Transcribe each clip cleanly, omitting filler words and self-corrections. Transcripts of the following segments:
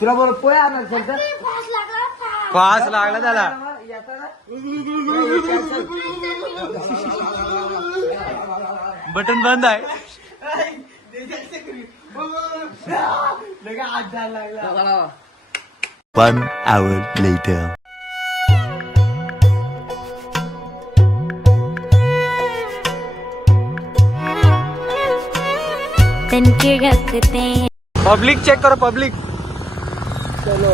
तुला बोल पोया आणणार फास लागला त्याला. बटन बंद आहे. लागला 1 hour later. पब्लिक चेक करो पब्लिक. चलो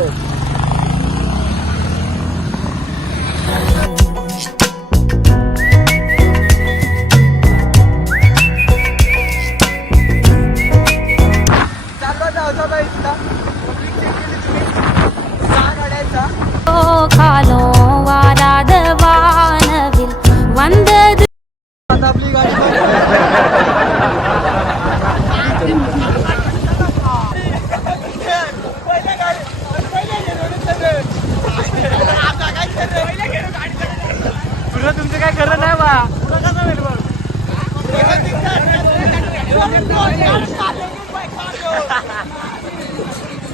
காலோ வாராத வானவில் வந்தது. आपली गाडी पुढं तुमचं काय खरं नाही बा.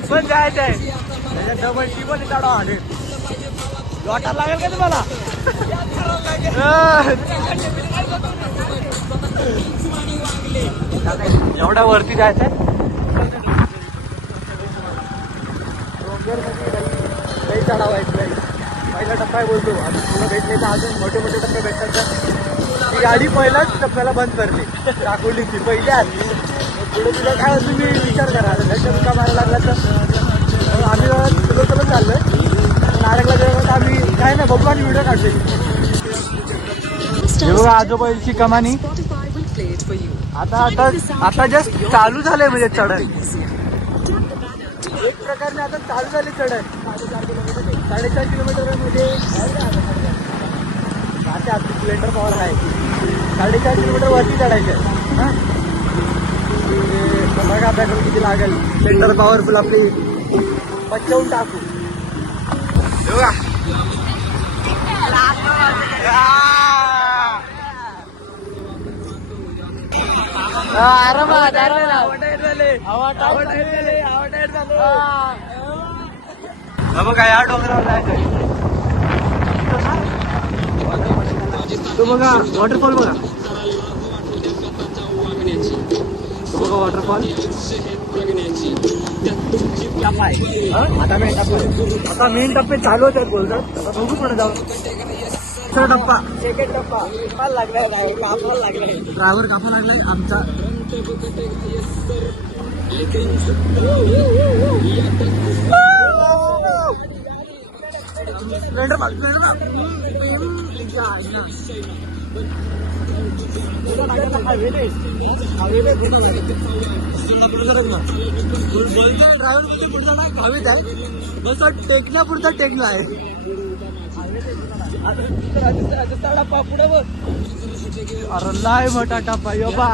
पण जायचं आहे त्याच्या डबल टिबल काढा. लॉटा लागेल का तुम्हाला. एवढ्या वरती जायचंय. काही चढावा आहे. पहिला टप्पा बोलतो आता पुढे भेटले तर अजून मोठे मोठे टप्पे भेटतात. ही गाडी पहिल्याच टप्प्याला बंद करते. दाखवली ती पहिल्या आधी. पुढे तुला काय तुम्ही विचार करा. घरच्या दुका मारायला लागला तर आम्ही चलो चाललोय. नारकला जेव्हा आम्ही काय ना बघू आणि व्हिडिओ काढले. बघा आजोबाईची कमानी. आता जस्ट चालू झालंय म्हणजे चढण. एक प्रकारने आता चालू झाली चढण. 4.5 किलोमीटर मध्ये स्प्लेंडर पॉवर आहे. 4.5 किलोमीटर वरती चढायचं. बघा आपल्याकडे किती लागेल. स्प्लेंडर पॉवरफुल आपली पचवून टाकू. बघा आरामात बघा या डोंगरावर जायचंय. तो बघा वॉटरफॉल. बघा वॉटरफॉल. आता मेन टप्पे चालू होतात बोलतात. आता बघू पण जाऊ. दुसरा टप्पा सेकंड टप्पा लागलाय. ड्रायव्हर कापा लागलाय आमचा. ड्रायव्हर किती पुढचा नाही हवेत आहे. बस टेकण्या पुढचा टेकला आहे. टप्पा पुढे बघ. अरे लाय मोठा टप्पा यो बा.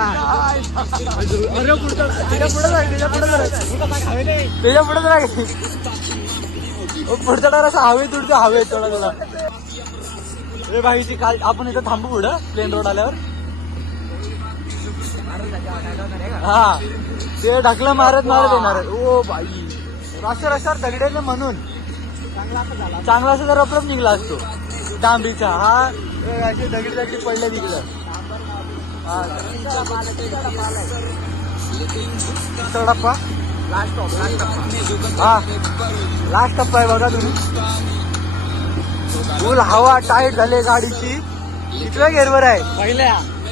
अरे पुढचा त्याच्या पुढे त्याच्या पुढे पुढचा असा हवेत उडतो. हवेत थोडा थोडा. अरे भाईची काल आपण इथं थांबू पुढं प्लेन रोड आल्यावर. हा ते ढकला मारत येणार. ओ बाई रस्त्यावर दगडेल म्हणून चांगला असं जर अप्रम निघला असतो डांबीचा. हा असे दगडी पडले तिकडं. टप्पा हा लास्ट टप्पा आहे बघा तुम्ही. फुल हवा टाईट झाली गाडीची. कितव्या गेअरवर आहे.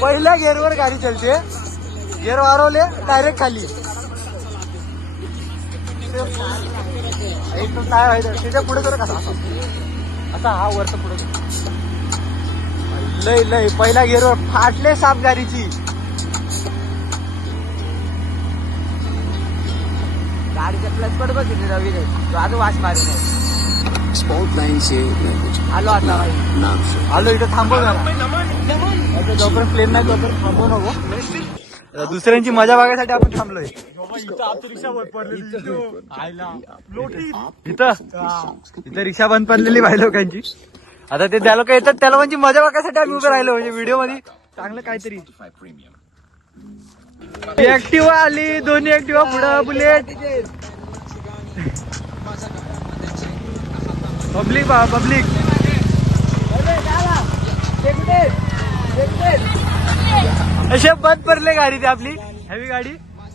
पहिल्या गेअरवर गाडी चलते. गेअर वारवले डायरेक्ट खाली. काय व्हायचं त्याच्या पुढे जर कसा असा हा वरचा पुढे लय पहिल्या गेअरवर फाटले साप गाडीची. गाडीच्या प्लस कडे बघ किती रवी नाही. तो आज वाश मारे नाही. आलो आता आलो इथं थांबव ना. जोपर्यंत प्लेन नाही तोपर्यंत थांबवू नको. दुसऱ्यांची मजा बघायसाठी आपण थांबलोय. इथं रिक्षा बंद पडलेली बाई लोकांची. आता ते त्या लोक येतात त्या लोकांची मजा बघायसाठी आम्ही उभे राहिलो म्हणजे व्हिडिओ मध्ये चांगलं काहीतरी. ऍक्टिव्हा आली, दोन्ही ऍक्टिव्हा पुढं बुलेट. पब्लिक पब्लिक असे बंद पडले गाडी ती आपली हेवी गाडी.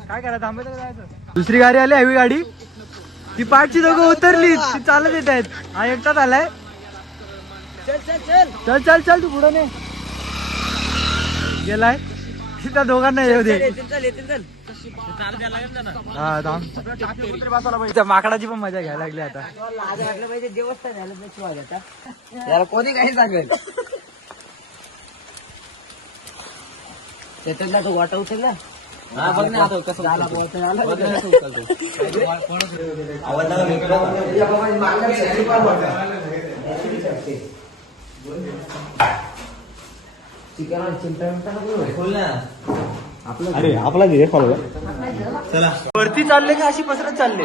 काय करा थांबायचं जायचं. दुसरी गाडी आली हेवी गाडी. ती पाठची दोघं उतरली, ती चालत येत आहेत. हा एकटाच आलाय. चल चल चल तू पुढं नाही गेलाय. त्या दोघांना येऊ दे. हा थांब. माकडाची पण मजा घ्यायला लागली आता. देवस्थान झालं याला कोणी काही सांगेल. त्याच्यातला तो वाटा उचलला. हा बघ ना आता कसं अरे आपला घे फॉलो. चला वरती चालले का अशी पसरत चालले.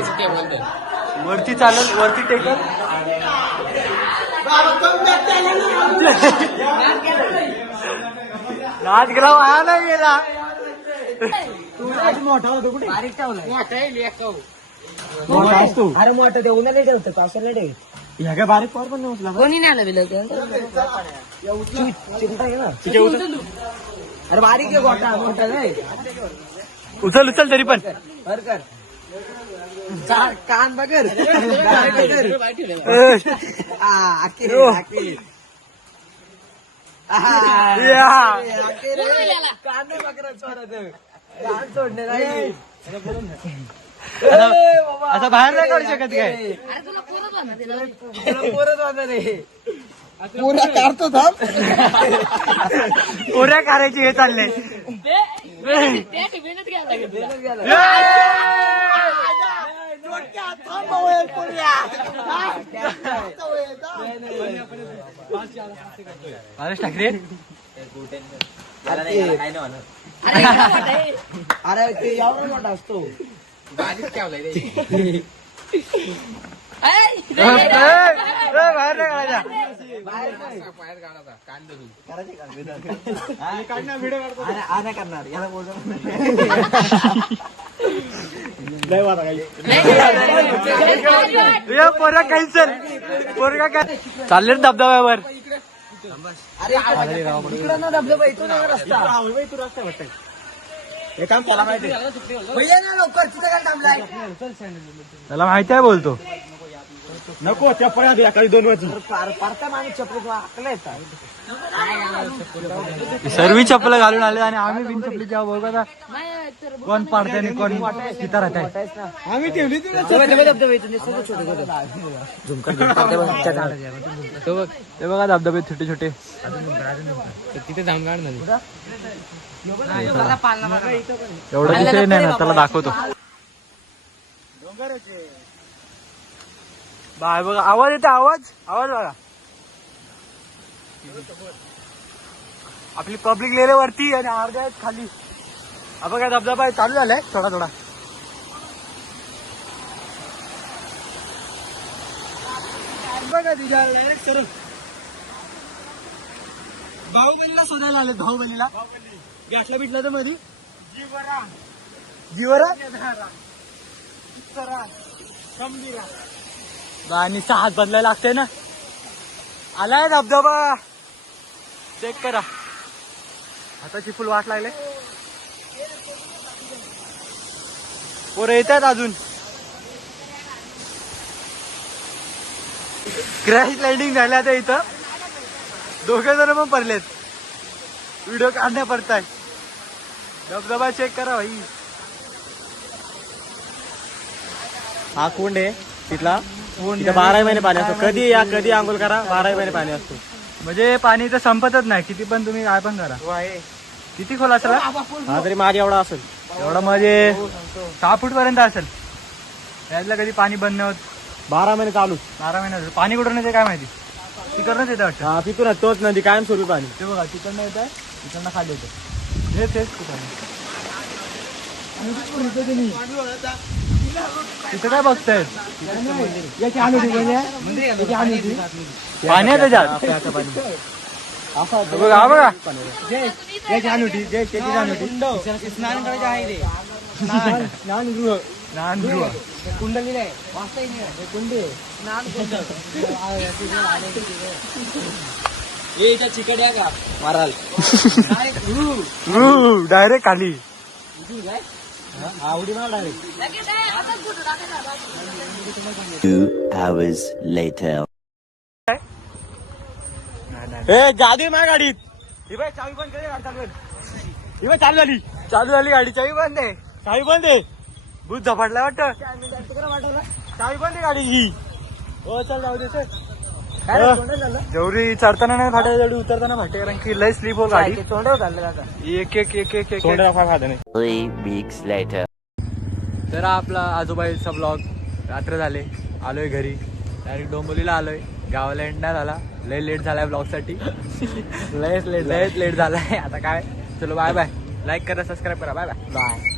वरती चालल वरती टेकल. नाच गेला वाया नाही गेला. मोठा होतो कुठे बारीक ठेवला. मोठा असतो. अरे मोठं ते उन्हा नाही ठेवतं पावसाला नाही ठेवत. ह्या काय बारीक पावर पण नाही उचला. कोणी नाही आलं बिल चिंता आहे ना. अरे बारीक आहे गोटा मोठा नाही. उचल उचल तरी पण बर कर. कान बगर कान बकर कान सोडणे नाही. असं बाहेर नाही काढू शकत काय. पोरच वाजत रे. पुऱ्या काढतो थांब. पुऱ्या करायची हे चालले. महाराज ठाकरे अरे ते एवढा मोठा असतो. बाहेर नाही काढायचा. करणार याला बोलतो. पोरगा कॅन्सल. पोरगा काय चालले धबधब्यावर. अरे इकडं ना धबधबा इथून रस्ता. हे काम त्याला माहिती भैया ना लवकर तिथं काय थांबलाय. त्याला माहिती आहे बोलतो. नको चप्पल काही 2 वर्ष पारता माणूस चपलीत वाकला येतात. सर्व चप्पल घालून आले आणि आम्ही बिन चपली जेव्हा बघू आता कोण पाडते आणि कोण तिथं राहत आहे. आम्ही ठेवली धबधबा इथून छोटे ते बघा धबधबे छोटे छोटे. तिथे धामगाड नाही. एवढं दिसत नाही ना त्याला दाखवतो. बाय बघा आवाज येते. आवाज आवाज बघा. आपली पब्लिक लेले वरती आणि अर्ध्या आहेत खाली. हा बघा धबधबा चालू झालाय थोडा थोडा. बघा तिच्या डायरेक्ट करून बाहुबलीला शोधायला आले. बाहुबलीला गाठलं बिटलं तर मध्ये जीवरा आणि हात बदलायला लागते ना. आलाय धबधबा चेक करा. हाताची फुल वाट लागले. पोरं येतात अजून. क्रॅश लँडिंग झाल्या आता इथं. 2 जण पण पडलेत. व्हिडिओ काढण्या पडताय. धबधबा चेक करा भाई. हा कुंड आहे तिथला. 12 महिने पाणी असतो. कधी या कधी आंघोळ करा 12 महिने पाणी असतो. म्हणजे पाणी तर संपतच नाही. किती पण तुम्ही काय पण करा. किती खोल असेल हा तरी माझी एवढा असेल. एवढा म्हणजे 6 फूट पर्यंत असेल. त्यातलं कधी पाणी बंद नाही होत. 12 महिने चालू. 12 महिने पाणी कुठून येते काय माहिती. तिकडनंच येतं वाटतं. हा तिथूनच तोच नदी कायम स्वरूपी पाणी. ते बघा तिकडनं येत आहे. तिकडनं खाली येतं. हेच कुठं तिथं काय बघताय याची आणून पाणी आहे त्याच्यात बघा बघा याची अनुठी त्याची अनुठी स्नान करायचं आहे रे स्नानगृह नांदूर कुंडली नाही वाचताही नाही कुंडे स्नान चिकड्या का माराल डायरेक्ट खाली आवडी मला डायरेक्ट 2 hours later. ए गाडी माझ्या गाडीत ही बाई चावी बंद करे गाडी चालू ही बाई चालू झाली गाडी चावी बंद आहे भूत झपाटला वाटतं चावी बंद आहे गाडी ही हो चल जाऊ दे चल जेवढी चढताना नाही फाट्या जेवढी उतरताना फाटे कारण की लय स्लीप हो गाडी तोंडावर चाललं आता एक 3 weeks later. तर आपला आजोबाईचा ब्लॉग रात्र झाले आलोय घरी डायरेक्ट डोंबोलीला आलोय गावाला एंडा झाला लय लेट झालाय ब्लॉग साठी लयच लेट झालाय आता काय चलो बाय बाय लाईक करा सबस्क्राईब करा बाय बाय